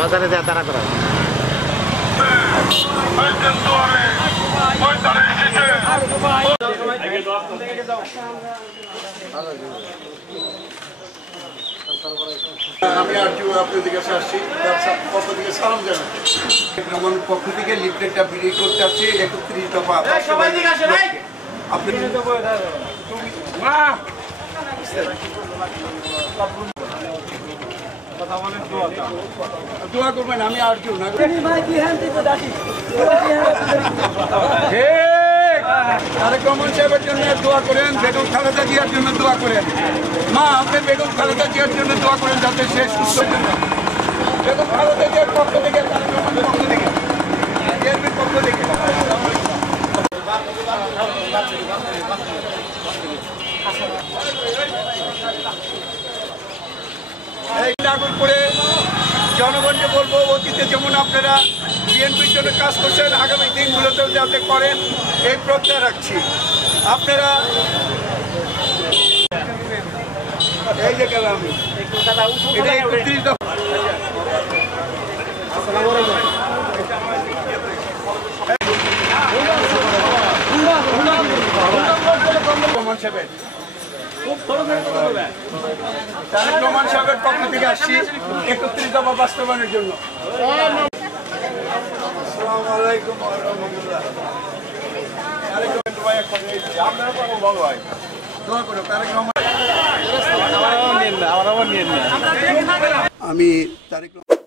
বাজারে যা তারা করা আমি আরটিও আপনাদের কাছে আসছি পক্ষ থেকে সালাম জানাচ্ছি আমার পক্ষ থেকে লিফলেটটা বিলি করতে আসছি 31 দফা আপনি দোয়া করবেন আমি আরটিও না তারেক রহমান সাহেবের জন্য দোয়া করেন, বেগম খালেদা জিয়ার জন্য দোয়া করেন। মা আপনি বেগম খালেদা জিয়ার জন্য দোয়া করেন যাতে সে সুস্থ জন্য বেগম খালেদা জিয়ার পক্ষ থেকে তারেক রহমানের পক্ষ থেকে বিএনপির পক্ষ থেকে এই নাগর করে জনগণকে বলবো অতীতে যেমন আপনারা বিএনপির জন্য কাজ করছেন আগামী দিনগুলোতেও যাতে করেন এই প্রত্যয় রাখছি। আপনারা এই যে গেলাম তারেক রহমান সাহেবের পক্ষ থেকে আসছি 31 দফা বাস্তবায়নের জন্য। আসসালামু আলাইকুম ওয়া রাহমাতুল্লাহ। আমি তারেক রহমান